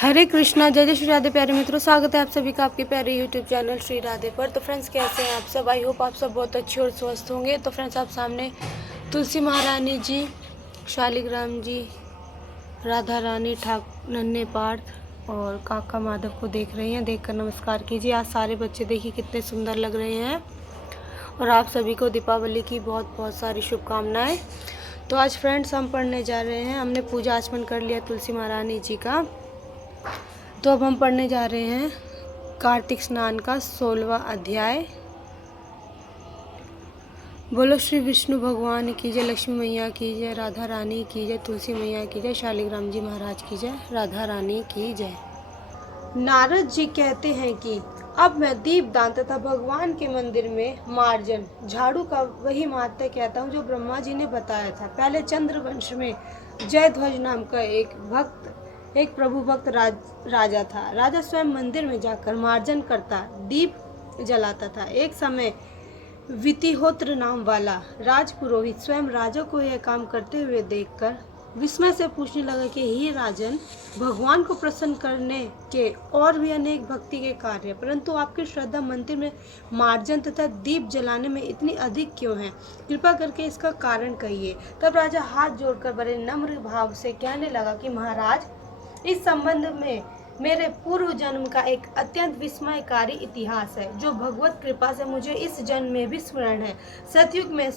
हरे कृष्णा, जय जय श्री राधे। प्यारे मित्रों, स्वागत है आप सभी का आपके प्यारे यूट्यूब चैनल श्री राधे पर। तो फ्रेंड्स, कैसे हैं आप सब? आई होप आप सब बहुत अच्छे और स्वस्थ होंगे। तो फ्रेंड्स, आप सामने तुलसी महारानी जी, शालिग्राम जी, राधा रानी, नन्हे पार्थ और काका माधव को देख रहे हैं। देखकर नमस्कार कीजिए। आज सारे बच्चे देखिए कितने सुंदर लग रहे हैं और आप सभी को दीपावली की बहुत बहुत सारी शुभकामनाएं। तो आज फ्रेंड्स हम पढ़ने जा रहे हैं। हमने पूजा आचमन कर लिया तुलसी महारानी जी का। तो अब हम पढ़ने जा रहे हैं कार्तिक स्नान का 16वां अध्याय। बोलो श्री विष्णु भगवान की जय, लक्ष्मी मैया की जय, राधा रानी की जय, तुलसी मैया की जय, शालिग्राम जी महाराज की जय, राधा रानी की जय। नारद जी कहते हैं कि अब मैं दीपदान तथा भगवान के मंदिर में मार्जन झाड़ू का वही महत्व कहता हूँ जो ब्रह्मा जी ने बताया था। पहले चंद्रवंश में जयध्वज नाम का एक प्रभु भक्त राजा था। राजा स्वयं मंदिर में जाकर मार्जन करता, दीप जलाता था। एक समय वितिहोत्र नाम वाला राजपुरोहित स्वयं राजा को यह काम करते हुए देखकर विस्मय से पूछने लगा कि हे राजन, भगवान को प्रसन्न करने के और भी अनेक भक्ति के कार्य, परंतु आपकी श्रद्धा मंदिर में मार्जन तथा दीप जलाने में इतनी अधिक क्यों है? कृपा करके इसका कारण कहिए। तब राजा हाथ जोड़कर बड़े नम्र भाव से कहने लगा कि महाराज, इस संबंध में मेरे पूर्व जन्म का एक अत्यंत विस्मयकारी इतिहास है जो भगवत कृपा से मुझे इस जन्म में भी स्मरण है। सतयुग में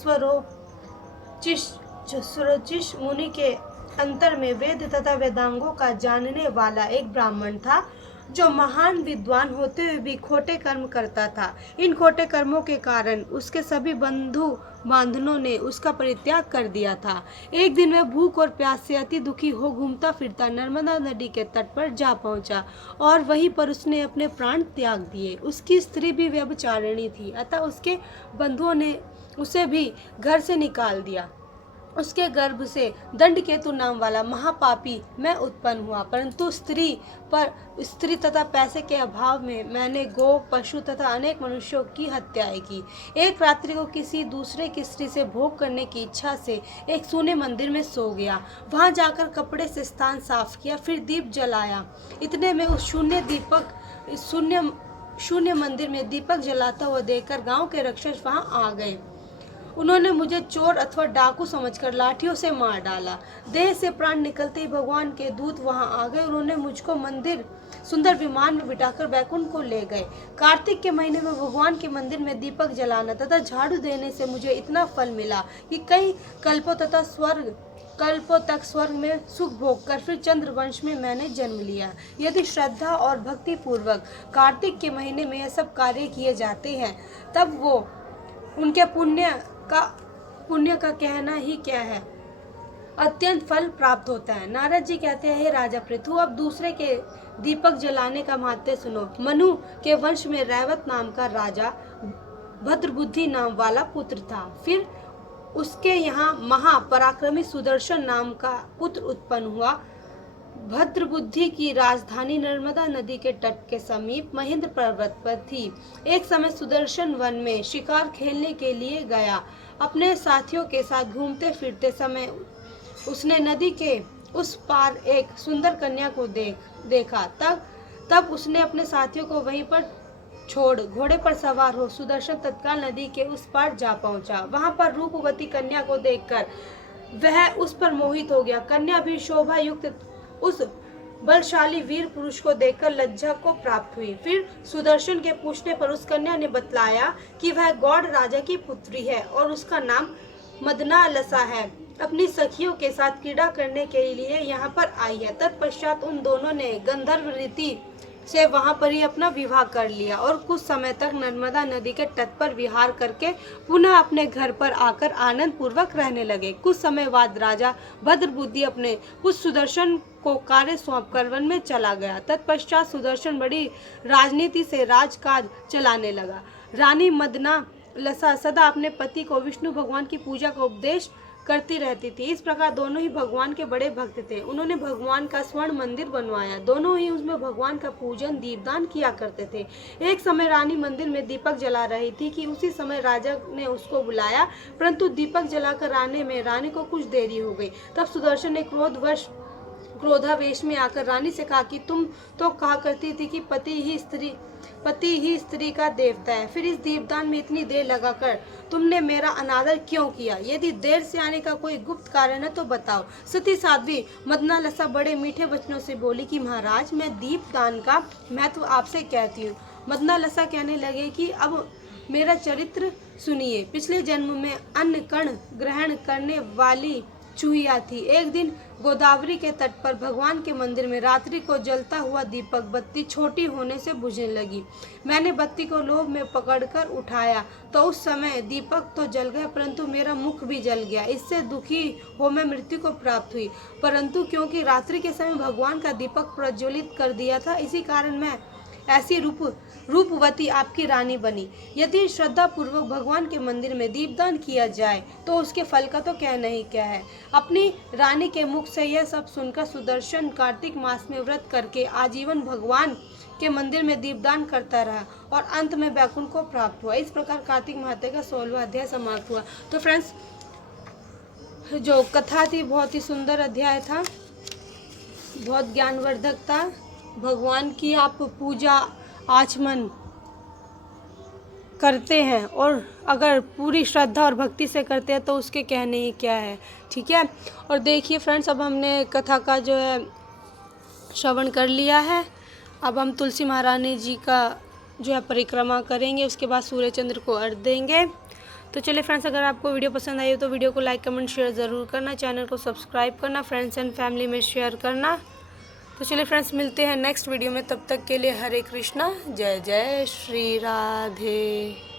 स्वरोचिष मुनि के अंतर में वेद तथा वेदांगों का जानने वाला एक ब्राह्मण था जो महान विद्वान होते हुए भी खोटे कर्म करता था। इन खोटे कर्मों के कारण उसके सभी बंधु बांधनों ने उसका परित्याग कर दिया था। एक दिन वह भूख और प्यास से अति दुखी हो घूमता फिरता नर्मदा नदी के तट पर जा पहुंचा और वहीं पर उसने अपने प्राण त्याग दिए। उसकी स्त्री भी व्यभिचारिणी थी, अतः उसके बंधुओं ने उसे भी घर से निकाल दिया। उसके गर्भ से दंडकेतु नाम वाला महापापी मैं उत्पन्न हुआ, परंतु स्त्री तथा पैसे के अभाव में मैंने गो, पशु तथा अनेक मनुष्यों की हत्याएं की। एक रात्रि को किसी दूसरे की स्त्री से भोग करने की इच्छा से एक सूने मंदिर में सो गया। वहां जाकर कपड़े से स्थान साफ किया, फिर दीप जलाया। इतने में उस शून्य मंदिर में दीपक जलाता हुआ देखकर गांव के रक्षक वहां आ गए। उन्होंने मुझे चोर अथवा डाकू समझकर लाठियों से मार डाला। देह से प्राण निकलते ही भगवान के दूत वहां आ गए। उन्होंने मुझको सुंदर विमान में बिठाकर बैकुंठ को ले गए। कार्तिक के महीने में भगवान के मंदिर में दीपक जलाना तथा झाड़ू देने से मुझे इतना फल मिला कि कई कल्पों तक स्वर्ग में सुख भोग कर फिर चंद्रवंश में मैंने जन्म लिया। यदि श्रद्धा और भक्ति पूर्वक कार्तिक के महीने में यह सब कार्य किए जाते हैं, तब वो उनके पुण्य का कहना ही क्या है, अत्यंत फल प्राप्त होता है। नारद जी कहते हैं, हे राजा पृथु, अब दूसरे के दीपक जलाने का महत्व सुनो। मनु के वंश में रैवत नाम का राजा भद्रबुद्धि नाम वाला पुत्र था। फिर उसके यहाँ महापराक्रमी सुदर्शन नाम का पुत्र उत्पन्न हुआ। भद्रबुद्धि की राजधानी नर्मदा नदी के तट के समीप महेंद्र पर्वत पर थी। एक समय सुदर्शन वन में शिकार खेलने के लिए गया। अपने साथियों के साथ घूमते फिरते समय उसने नदी के उस पार एक सुंदर कन्या को देखा। तब उसने अपने साथियों को वहीं पर छोड़ घोड़े पर सवार हो सुदर्शन तत्काल नदी के उस पार जा पहुंचा। वहां पर रूपवती कन्या को देखकर वह उस पर मोहित हो गया। कन्या भी शोभा युक्त उस बलशाली वीर पुरुष को देखकर लज्जा को प्राप्त हुई। फिर सुदर्शन के पूछने पर उस कन्या ने बतलाया कि वह गौड़ राजा की पुत्री है और उसका नाम मदनालसा है। अपनी सखियों के साथ क्रीड़ा करने के लिए यहाँ पर आई है। तत्पश्चात उन दोनों ने गंधर्व रीति से वहां पर ही अपना विवाह कर लिया और कुछ समय तक नर्मदा नदी के तट पर विहार करके पुनः अपने घर पर आकर आनंद पूर्वक रहने लगे। कुछ समय बाद राजा भद्रबुद्धि अपने कुछ सुदर्शन को कार्य सौंपकर वन में चला गया। तत्पश्चात सुदर्शन बड़ी राजनीति से राजकाज चलाने लगा। रानी मदनालसा सदा अपने पति को विष्णु भगवान की पूजा का उपदेश करती रहती थी। इस प्रकार दोनों ही भगवान के बड़े भक्त थे। उन्होंने भगवान का स्वर्ण मंदिर बनवाया। दोनों ही उसमें भगवान का पूजन दीपदान किया करते थे। एक समय रानी मंदिर में दीपक जला रही थी कि उसी समय राजा ने उसको बुलाया, परंतु दीपक जलाकर आने में रानी को कुछ देरी हो गई। तब सुदर्शन ने क्रोधावेश में आकर रानी से कहा कि तुम तो कहा करती थी कि पति ही स्त्री का देवता है, फिर इस दीपदान में इतनी देर लगाकर तुमने मेरा अनादर क्यों किया? यदि देर से आने का कोई गुप्त कारण है तो बताओ। सती साध्वी मदनालसा बड़े मीठे वचनों से बोली कि महाराज, मैं दीपदान का महत्व आपसे कहती हूँ। मदनालसा कहने लगे कि अब मेरा चरित्र सुनिए। पिछले जन्म में अन्न कण ग्रहण करने वाली चूहिया थी। एक दिन गोदावरी के तट पर भगवान के मंदिर में रात्रि को जलता हुआ दीपक बत्ती छोटी होने से बुझने लगी। मैंने बत्ती को लोभ में पकड़कर उठाया तो उस समय दीपक तो जल गया, परंतु मेरा मुख भी जल गया। इससे दुखी हो मैं मृत्यु को प्राप्त हुई, परंतु क्योंकि रात्रि के समय भगवान का दीपक प्रज्वलित कर दिया था, इसी कारण मैं ऐसी रूपवती आपकी रानी बनी। यदि श्रद्धा पूर्वक भगवान के मंदिर में दीपदान किया जाए तो उसके फल का तो कहना ही क्या है। अपनी रानी के मुख से यह सब सुनकर सुदर्शन कार्तिक मास में व्रत करके आजीवन भगवान के मंदिर में दीपदान करता रहा और अंत में बैकुंठ को प्राप्त हुआ। इस प्रकार कार्तिक माह का 16वां अध्याय समाप्त हुआ। तो फ्रेंड्स, जो कथा थी बहुत ही सुंदर अध्याय था, बहुत ज्ञानवर्धक था। भगवान की आप पूजा आचमन करते हैं और अगर पूरी श्रद्धा और भक्ति से करते हैं तो उसके कहने ही क्या है। ठीक है, और देखिए फ्रेंड्स, अब हमने कथा का जो है श्रवण कर लिया है। अब हम तुलसी महारानी जी का जो है परिक्रमा करेंगे, उसके बाद सूर्य चंद्र को अर्घ्य देंगे। तो चलिए फ्रेंड्स, अगर आपको वीडियो पसंद आई हो तो वीडियो को लाइक कमेंट शेयर ज़रूर करना, चैनल को सब्सक्राइब करना, फ्रेंड्स एंड फैमिली में शेयर करना। तो चलिए फ्रेंड्स, मिलते हैं नेक्स्ट वीडियो में। तब तक के लिए हरे कृष्णा, जय जय श्री राधे।